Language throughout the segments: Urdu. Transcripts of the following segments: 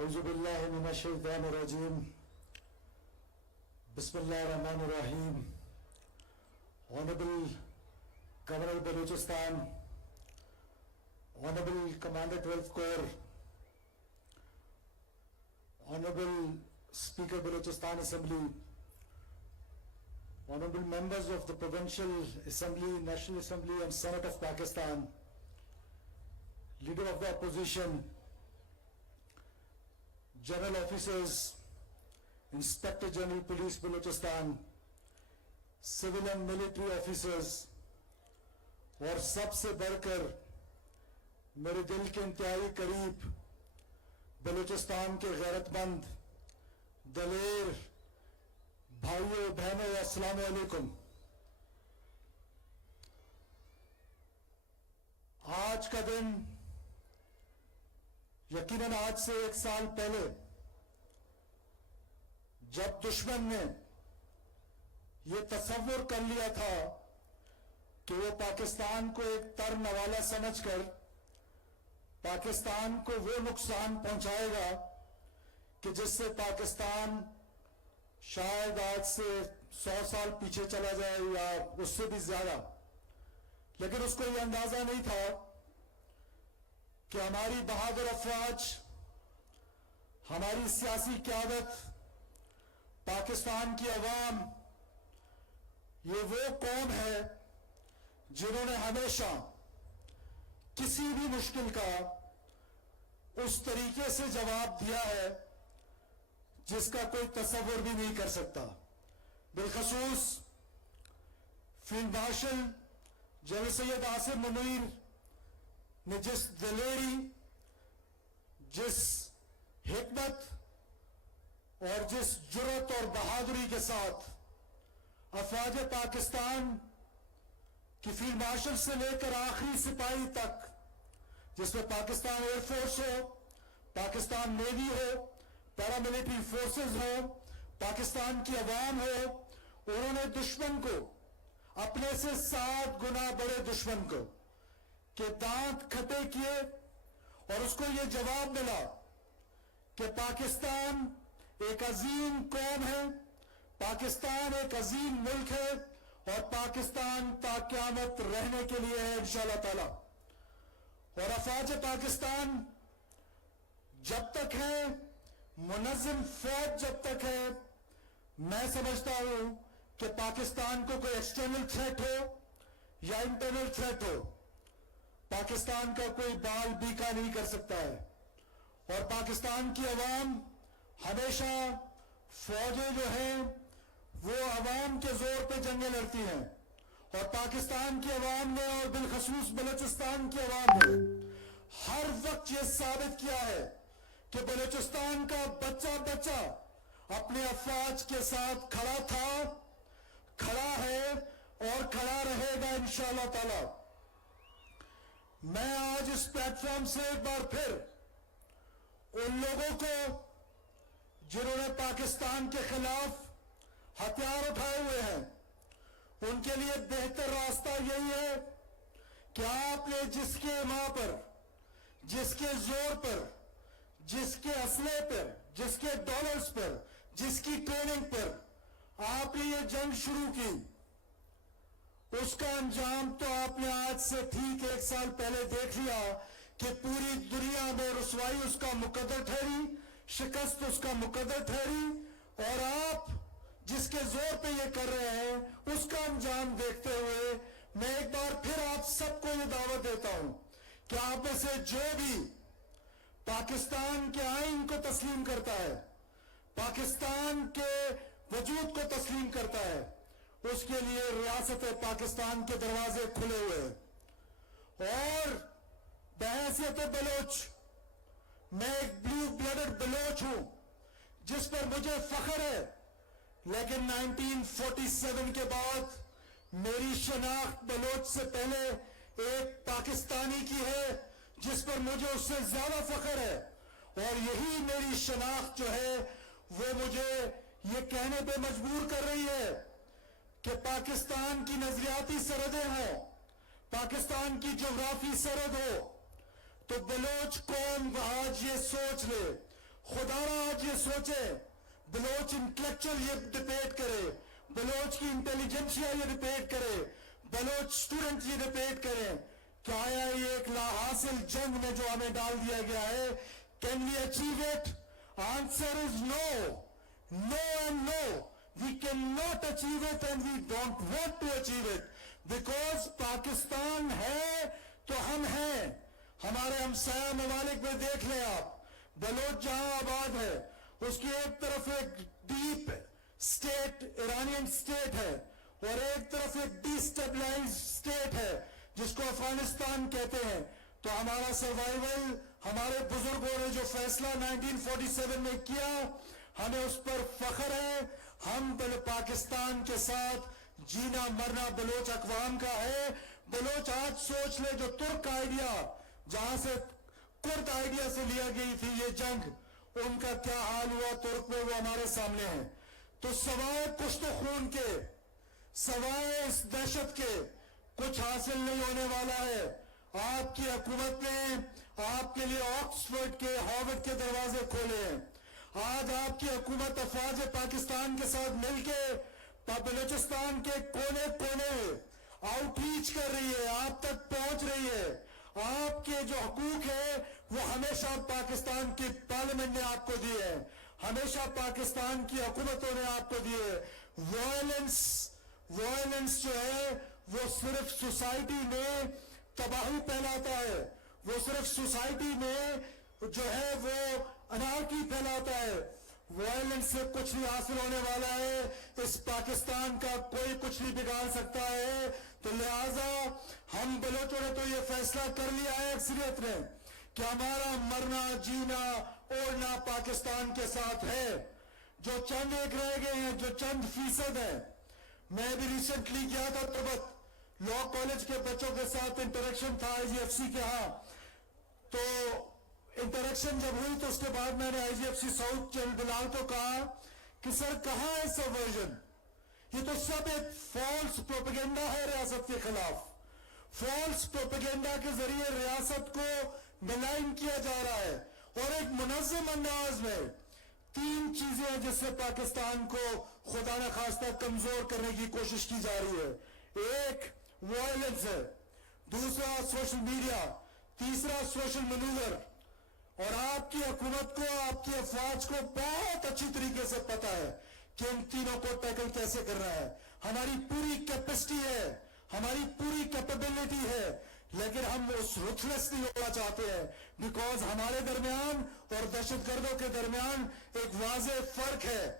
اعوذ باللہ من الشیطان الرجیم بسم اللہ الرحمن الرحیم. Honorable Governor of Balochistan, Honorable Commander 12th Corps, Honorable Speaker Balochistan Assembly, Honorable members of the Provincial Assembly, National Assembly and Senate of Pakistan, Leader of the Opposition, General Officers, Inspector General Police Balochistan, Civil and Military Officers, اور سب سے بڑھ کر میرے دل کے انتہائی قریب بلوچستان کے غیرت مند دلیر بھائیوں بہنوں السلام علیکم. آج کا دن یقیناً آج سے 1 سال پہلے جب دشمن نے یہ تصور کر لیا تھا کہ وہ پاکستان کو ایک تر نوالا سمجھ کر پاکستان کو وہ نقصان پہنچائے گا کہ جس سے پاکستان شاید آج سے 100 سال پیچھے چلا جائے یا اس سے بھی زیادہ، لیکن اس کو یہ اندازہ نہیں تھا کہ ہماری بہادر افواج، ہماری سیاسی قیادت، پاکستان کی عوام یہ وہ قوم ہے جنہوں نے ہمیشہ کسی بھی مشکل کا اس طریقے سے جواب دیا ہے جس کا کوئی تصور بھی نہیں کر سکتا. بالخصوص field marshal general Syed Asim Munir نے جس دلیری، جس حکمت اور جس جرأت اور بہادری کے ساتھ افواج پاکستان کہ فیلڈ مارشل سے لے کر آخری سپاہی تک، جس میں پاکستان ایئر فورس ہو، پاکستان نیوی ہو، پیراملٹری فورسز ہو، پاکستان کی عوام ہو، انہوں نے دشمن کو، اپنے سے 7 گنا بڑے دشمن کو کہ دانت کھٹے کیے اور اس کو یہ جواب ملا کہ پاکستان ایک عظیم قوم ہے، پاکستان ایک عظیم ملک ہے اور پاکستان تا قیامت رہنے کے لیے ہے انشاءاللہ تعالی. اور افواج پاکستان جب تک ہے، منظم فوج جب تک ہے، میں سمجھتا ہوں کہ پاکستان کو کوئی ایکسٹرنل تھریٹ ہو یا انٹرنل تھریٹ ہو، پاکستان کا کوئی بال بیکا نہیں کر سکتا ہے. اور پاکستان کی عوام ہمیشہ، فوجیں جو ہیں وہ عوام کے زور پہ جنگیں لڑتی ہیں، اور پاکستان کی عوام نے اور بالخصوص بلوچستان کی عوام نے ہر وقت یہ ثابت کیا ہے کہ بلوچستان کا بچہ بچہ اپنے افواج کے ساتھ کھڑا تھا، کھڑا ہے اور کھڑا رہے گا انشاءاللہ تعالی. میں آج اس پلیٹ فارم سے ایک بار پھر ان لوگوں کو جنہوں نے پاکستان کے خلاف ہتھیار اٹھائے ہوئے ہیں، ان کے لیے بہتر راستہ یہی ہے کہ آپ نے جس کے ماں پر، جس کے زور پر، جس کے اسلحے پر، جس کے ڈالرز پر، جس کی ٹریننگ پر آپ نے یہ جنگ شروع کی، اس کا انجام تو آپ نے آج سے ٹھیک 1 سال پہلے دیکھ لیا کہ پوری دنیا میں رسوائی اس کا مقدر ٹھہری، شکست اس کا مقدر ٹھہری، اور آپ جس کے زور پہ یہ کر رہے ہیں اس کا انجام دیکھتے ہوئے میں ایک بار پھر آپ سب کو یہ دعوت دیتا ہوں کہ آپ میں سے جو بھی پاکستان کے آئین کو تسلیم کرتا ہے، پاکستان کے وجود کو تسلیم کرتا ہے، اس کے لیے ریاست پاکستان کے دروازے کھلے ہوئے ہیں. اور بحیثیت بلوچ، میں ایک بلیو بلڈڈ بلوچ ہوں جس پر مجھے فخر ہے، لیکن 1947 کے بعد میری شناخت بلوچ سے پہلے ایک پاکستانی کی ہے جس پر مجھے اس سے زیادہ فخر ہے. اور یہی میری شناخت جو ہے وہ مجھے یہ کہنے پہ مجبور کر رہی ہے کہ پاکستان کی نظریاتی سرحدیں ہوں، پاکستان کی جغرافی سرحد ہو، تو بلوچ قوم آج یہ سوچ لے، خدا را آج یہ سوچے بلوچ انٹلیکچل یہ ڈبیٹ کرے, بلوچ کی انٹیلیجنسیا یہ ڈبیٹ کرے, بلوچ سٹوڈنٹ یہ ڈبیٹ کریں کہ آیا یہ ایک لا حاصل جنگ میں جو ہمیں ڈال دیا گیا ہے, can we achieve it? Answer is no. No and no. We cannot achieve it and we don't want to achieve it. Because Pakistan ہے تو ہم ہیں. ہمارے ہمسایہ ممالک میں دیکھ لیں آپ, بلوچ جہاں آباد ہے اس کی ایک طرف ایک ڈیپ اسٹیٹ ایرانین اسٹیٹ ہے اور ایک طرف ایک ڈی اسٹیبلائز اسٹیٹ ہے جس کو افغانستان کہتے ہیں. تو ہمارا سروائیول, ہمارے بزرگوں نے جو فیصلہ 1947 میں کیا, ہمیں اس پر فخر ہے. ہم پاکستان کے ساتھ جینا مرنا بلوچ اقوام کا ہے. بلوچ آج سوچ لے جو ترک آئیڈیا, جہاں سے کرد آئیڈیا سے لیا گئی تھی یہ جنگ, ان کا کیا حال ہوا ترک میں, وہ ہمارے سامنے ہے. تو سوائے کشت و خون کے, سوائے اس دہشت کے کچھ حاصل نہیں ہونے والا ہے. آپ کی حکومت نے آپ کے لیے آکسفورڈ کے, ہارورڈ کے دروازے کھولے ہیں. آج آپ کی حکومت افواج پاکستان کے ساتھ مل کے بلوچستان کے کونے کونے آؤٹ ریچ کر رہی ہے, آپ تک پہنچ رہی ہے. آپ کے جو حقوق ہے وہ ہمیشہ پاکستان کی پارلیمنٹ نے آپ کو دیے ہیں, ہمیشہ پاکستان کی حکومتوں نے آپ کو دیے. وائلنس جو ہے وہ صرف سوسائٹی میں تباہی پھیلاتا ہے, وہ صرف سوسائٹی میں جو ہے وہ انارکی پھیلاتا ہے. وائلنس سے کچھ نہیں حاصل ہونے والا ہے. اس پاکستان کا کوئی کچھ نہیں بگاڑ سکتا ہے. تو لہٰذا ہم بلوچوں نے تو یہ فیصلہ کر لیا ہے اکثریت نے کہ ہمارا مرنا جینا اوڑنا پاکستان کے ساتھ ہے. جو چند ایک رہ گئے ہیں, جو چند فیصد ہیں, میں بھی ریسنٹلی گیا تھا تربت, لا کالج کے بچوں کے ساتھ انٹریکشن تھا آئی جی ایف سی کے ہاں. تو انٹریکشن جب ہوئی تو اس کے بعد میں نے آئی جی ایف سی ساؤتھ بلال کو کہا کہ سر کہاں ہے سبورژن, یہ تو سب ایک فالس پروپیگنڈا ہے ریاست کے خلاف. فالس پروپیگنڈا کے ذریعے ریاست کو ملائن کیا جا رہا ہے اور ایک منظم انداز میں 3 چیزیں ہیں جس سے پاکستان کو خدا نخواستہ کمزور کرنے کی کوشش کی جا رہی ہے. ایک وائلنس ہے, دوسرا سوشل میڈیا, تیسرا سوشل مینوور. اور آپ کی حکومت کو, آپ کی افواج کو بہت اچھی طریقے سے پتا ہے کہ ان تینوں کو ٹیکل کیسے کرنا ہے. ہماری پوری کیپیسٹی ہے, ہماری پوری کیپیبلٹی ہے, لیکن ہم اس رتھلیس نہیں ہونا چاہتے ہیں. بیکاز ہمارے درمیان اور دہشت گردوں کے درمیان ایک واضح فرق ہے.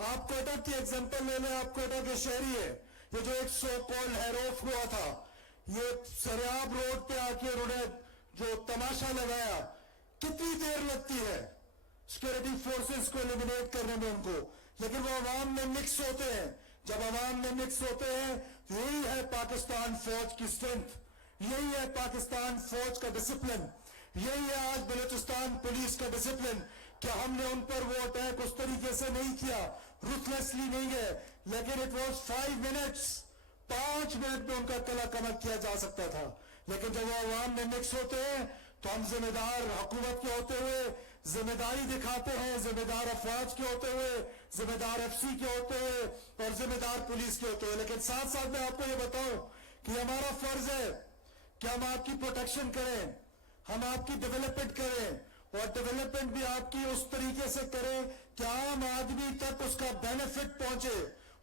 آپ کوئٹہ کی ایگزامپل لے لیں, آپ کوئٹہ کے شہری ہیں, یہ جو ایک سو کال ہیروف ہوا تھا, یہ سریاب روڈ پہ آ کے انہوں نے جو تماشا لگایا, کتنی دیر لگتی ہے سیکورٹی فورسز کو ایلیمینیٹ کرنے میں ان کو, لیکن وہ عوام میں مکس ہوتے ہیں. جب عوام میں مکس ہوتے ہیں, یہی ہے پاکستان فوج کی اسٹرینتھ, یہی ہے پاکستان فوج کا ڈسپلن, یہی ہے آج بلوچستان پولیس کا ڈسپلن کہ ہم نے ان پر وہ اٹیک اس طریقے سے نہیں کیا, رuthlessly نہیں گئے, لیکن it was 5 minutes, 5 منٹ میں ان کا قلعہ کمر کیا جا سکتا تھا. لیکن جب وہ عوام میں مکس ہوتے ہیں تو ہم ذمہ دار حکومت کے ہوتے ہوئے ذمہ داری دکھاتے ہیں, ذمہ دار افواج کے ہوتے ہوئے, ذمہ دار ایف سی کے ہوتے ہوئے اور ذمہ دار پولیس کے ہوتے ہوئے. لیکن ساتھ ساتھ میں آپ کو یہ بتاؤں کہ ہمارا فرض ہے کہ ہم آپ کی پروٹیکشن کریں, ہم آپ کی ڈیولپمنٹ کریں, اور ڈیولپمنٹ بھی آپ کی اس طریقے سے کریں کہ عام آدمی تک اس کا بینیفٹ پہنچے,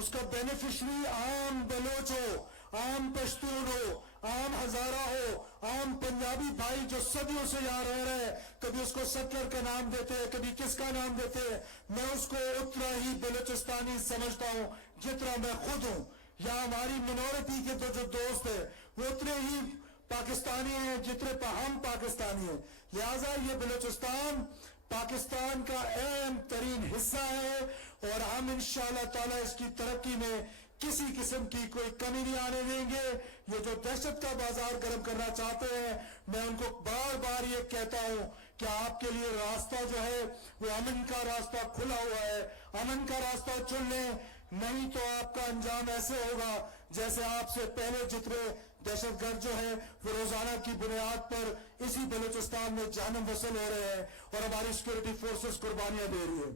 اس کا بینیفیشری عام بلوچ ہو, عام پشتون ہو, عام ہزارہ ہو, عام پنجابی بھائی جو صدیوں سے یہاں رہ رہے ہیں, کبھی اس کو سٹلر کا نام دیتے ہیں, کبھی کس کا نام دیتے ہیں, میں اس کو اتنا ہی بلوچستانی سمجھتا ہوں جتنا میں خود ہوں. یا ہماری منورٹی کے جو دوست ہیں وہ اتنے ہی پاکستانی ہیں جتنے ہم پاکستانی ہیں. لہٰذا یہ بلوچستان پاکستان کا اہم ترین حصہ ہے اور ہم انشاءاللہ تعالی اس کی ترقی میں کسی قسم کی کوئی کمی نہیں آنے دیں گے. یہ جو دہشت کا بازار گرم کرنا چاہتے ہیں, میں ان کو بار بار یہ کہتا ہوں کہ آپ کے لیے راستہ جو ہے وہ امن کا راستہ کھلا ہوا ہے, امن کا راستہ چن لیں, نہیں تو آپ کا انجام ایسے ہوگا جیسے آپ سے پہلے جتنے دہشت گرد جو ہے وہ روزانہ کی بنیاد پر اسی بلوچستان میں جہنم وصل ہو رہے ہیں اور ہماری سیکورٹی فورسز قربانیاں دے رہی ہیں.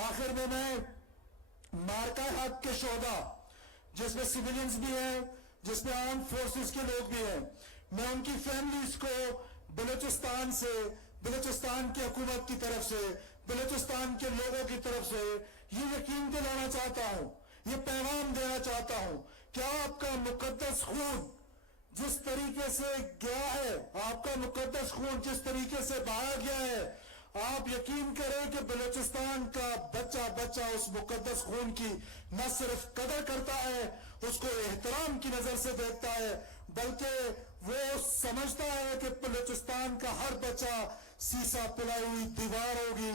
آخر میں مارکہ حق کے شہداء جس میں سیویلینز بھی ہیں, جس میں آرم فورسز کے لوگ بھی ہیں, میں ان کی فیملیز کو بلوچستان سے, بلوچستان کی حکومت کی طرف سے, بلوچستان کے لوگوں کی طرف سے یہ یقین دلانا چاہتا ہوں, یہ پیغام دینا چاہتا ہوں کہ آپ کا مقدس خون جس طریقے سے گیا ہے, آپ کا مقدس خون جس طریقے سے بہایا گیا ہے, آپ یقین کریں کہ بلوچستان کا بچہ بچہ اس مقدس خون کی نہ صرف قدر کرتا ہے, اس کو احترام کی نظر سے دیکھتا ہے, بلکہ وہ سمجھتا ہے کہ بلوچستان کا ہر بچہ سیسا پلائی ہوئی دیوار ہوگی.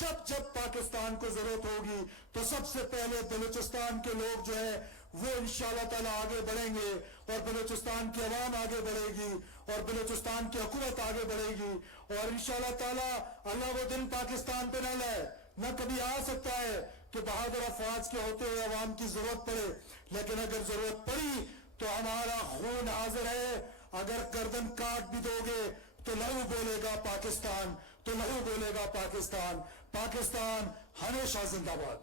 جب جب پاکستان کو ضرورت ہوگی تو سب سے پہلے بلوچستان کے لوگ جو ہے وہ انشاءاللہ تعالیٰ آگے بڑھیں گے, اور بلوچستان کی عوام آگے بڑھے گی, اور بلوچستان کی حکومت آگے بڑھے گی, اور انشاءاللہ تعالیٰ اللہ وہ دن پاکستان پہ نہ لائے, نہ کبھی آ سکتا ہے کہ بہادر افواج کے ہوتے ہوئے عوام کی ضرورت پڑے, لیکن اگر ضرورت پڑی تو ہمارا خون حاضر ہے. اگر گردن کاٹ بھی دو گے تو لہو بولے گا پاکستان, تو لہو بولے گا پاکستان. پاکستان ہمیشہ زندہ باد.